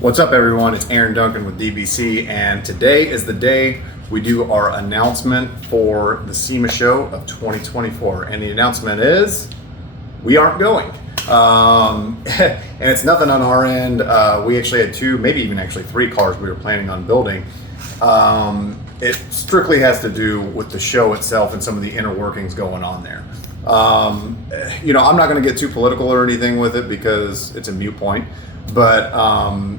What's up, everyone? It's Aaron Duncan with DBC, and today is the day we do our announcement for the SEMA Show of 2024. And the announcement is we aren't going. And it's nothing on our end. We actually had two, maybe even actually three cars we were planning on building. It strictly has to do with the show itself and some of the inner workings going on there. I'm not going to get too political or anything with it because it's a moot point. But,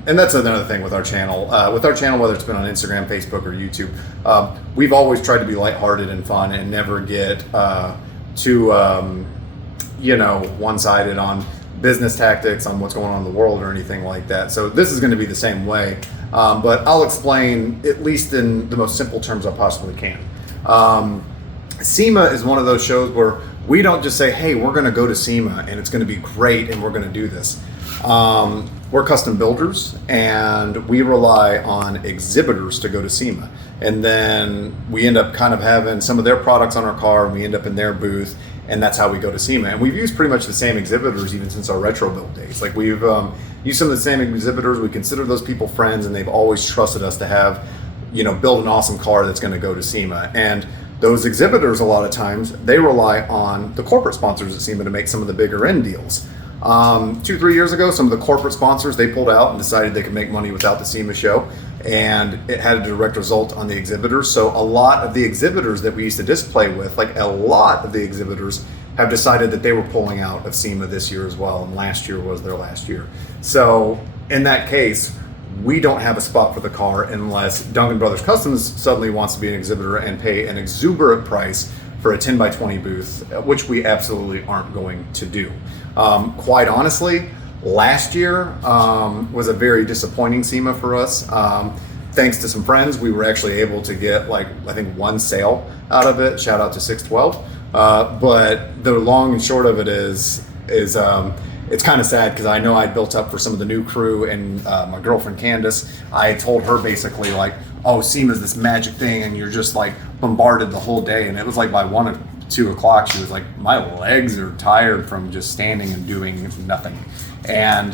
and that's another thing with our channel. Whether it's been on Instagram, Facebook, or YouTube, we've always tried to be lighthearted and fun and never get too, one-sided on business tactics, on what's going on in the world or anything like that. So this is going to be the same way, but I'll explain at least in the most simple terms I possibly can. SEMA is one of those shows where we don't just say, hey, we're going to go to SEMA and it's going to be great and we're going to do this. We're custom builders and we rely on exhibitors to go to SEMA. And then we end up kind of having some of their products on our car and we end up in their booth, and that's how we go to SEMA. And we've used pretty much the same exhibitors even since our retro build days. Like we've used some of the same exhibitors. We consider those people friends and they've always trusted us to have, build an awesome car that's going to go to SEMA. And those exhibitors, a lot of times, they rely on the corporate sponsors at SEMA to make some of the bigger end deals. 2-3 years ago, some of the corporate sponsors, they pulled out and decided they could make money without the SEMA show, and it had a direct result on the exhibitors. So a lot of the exhibitors that we used to display with, like a lot of the exhibitors, have decided that they were pulling out of SEMA this year as well, and last year was their last year. So in that case, we don't have a spot for the car unless Duncan Brothers Customs suddenly wants to be an exhibitor and pay an exuberant price for a 10x20 booth, which we absolutely aren't going to do. Quite honestly, last year was a very disappointing SEMA for us. Thanks to some friends, we were actually able to get I think one sale out of it. Shout out to 612. But the long and short of it is it's kind of sad because I know I built up for some of the new crew and my girlfriend Candace. I told her basically oh, SEMA's this magic thing and you're just bombarded the whole day. And it was by 1 or 2 o'clock, she was like, my legs are tired from just standing and doing nothing. And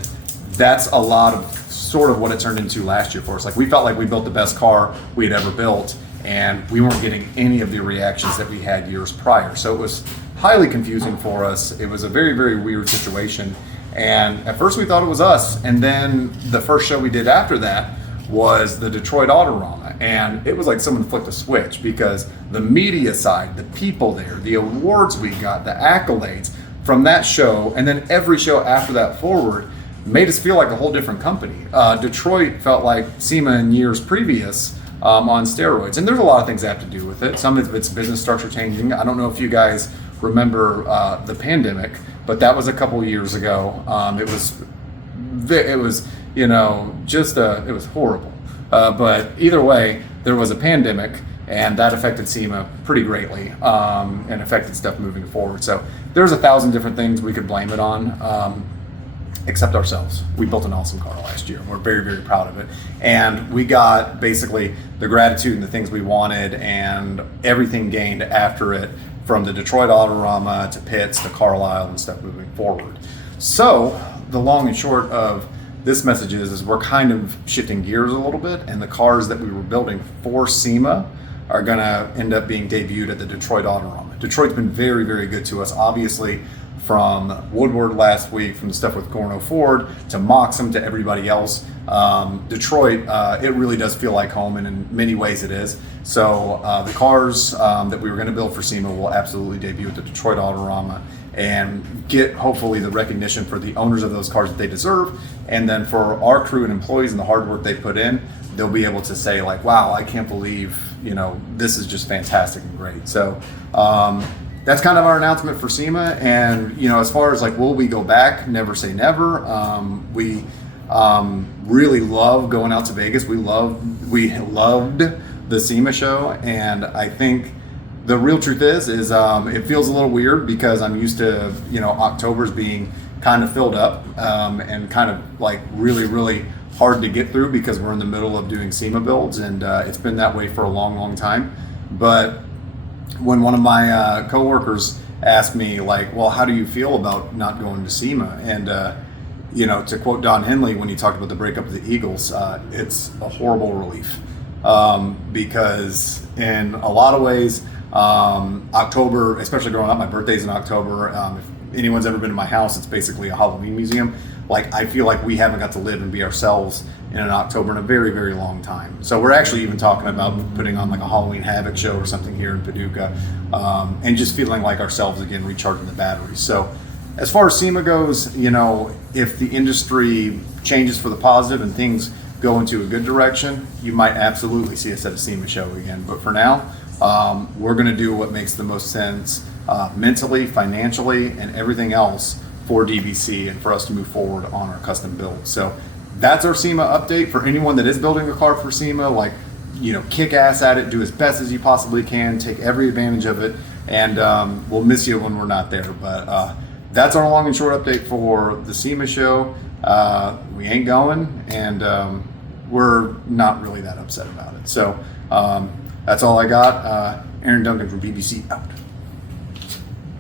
that's a lot of sort of what it turned into last year for us. We felt like we built the best car we had ever built and we weren't getting any of the reactions that we had years prior. So it was highly confusing for us. It was a very, very weird situation. And at first we thought it was us. And then the first show we did after that was the Detroit Autorama, and it was like someone flicked a switch because the media side, the people there, the awards we got, the accolades from that show, and then every show after that forward made us feel like a whole different company. Detroit felt like SEMA in years previous on steroids, and there's a lot of things that have to do with it. Some of it's business structure changing. I don't know if you guys remember the pandemic, but that was a couple years ago. It was it was horrible. But either way, there was a pandemic and that affected SEMA pretty greatly and affected stuff moving forward. So there's 1,000 different things we could blame it on, except ourselves. We built an awesome car last year. We're very, very proud of it. And we got basically the gratitude and the things we wanted and everything gained after it, from the Detroit Autorama to Pitts to Carlisle and stuff moving forward. So the long and short of this message is we're kind of shifting gears a little bit, and the cars that we were building for SEMA are going to end up being debuted at the Detroit Autorama. Detroit's been very, very good to us, obviously, from Woodward last week, from the stuff with Gorno Ford to Moxham to everybody else. Detroit, it really does feel like home, and in many ways it is. So the cars that we were going to build for SEMA will absolutely debut at the Detroit Autorama and get hopefully the recognition for the owners of those cars that they deserve. And then for our crew and employees and the hard work they put in, they'll be able to say wow, I can't believe, this is just fantastic and great. So that's kind of our announcement for SEMA. And, as far as will we go back? Never say never. We really love going out to Vegas. We loved the SEMA show. And I think the real truth is it feels a little weird because I'm used to, October's being kind of filled up and kind of really, really hard to get through because we're in the middle of doing SEMA builds, and it's been that way for a long, long time. But when one of my coworkers asked me well, how do you feel about not going to SEMA? And to quote Don Henley when he talked about the breakup of the Eagles, it's a horrible relief because in a lot of ways, October, especially growing up, my birthday's in October. If anyone's ever been to my house, it's basically a Halloween museum. Like, I feel like we haven't got to live and be ourselves in an October in a very, very long time. So we're actually even talking about putting on like a Halloween Havoc show or something here in Paducah, and just feeling like ourselves again, recharging the batteries. So as far as SEMA goes, if the industry changes for the positive and things go into a good direction, you might absolutely see us at a SEMA show again. But for now, we're going to do what makes the most sense mentally, financially, and everything else for DBC and for us to move forward on our custom build. So that's our SEMA update. For anyone that is building a car for SEMA, kick ass at it, do as best as you possibly can, take every advantage of it, and we'll miss you when we're not there. But that's our long and short update for the SEMA show. We ain't going, and we're not really that upset about it. So that's all I got. Aaron Duncan from BBC out.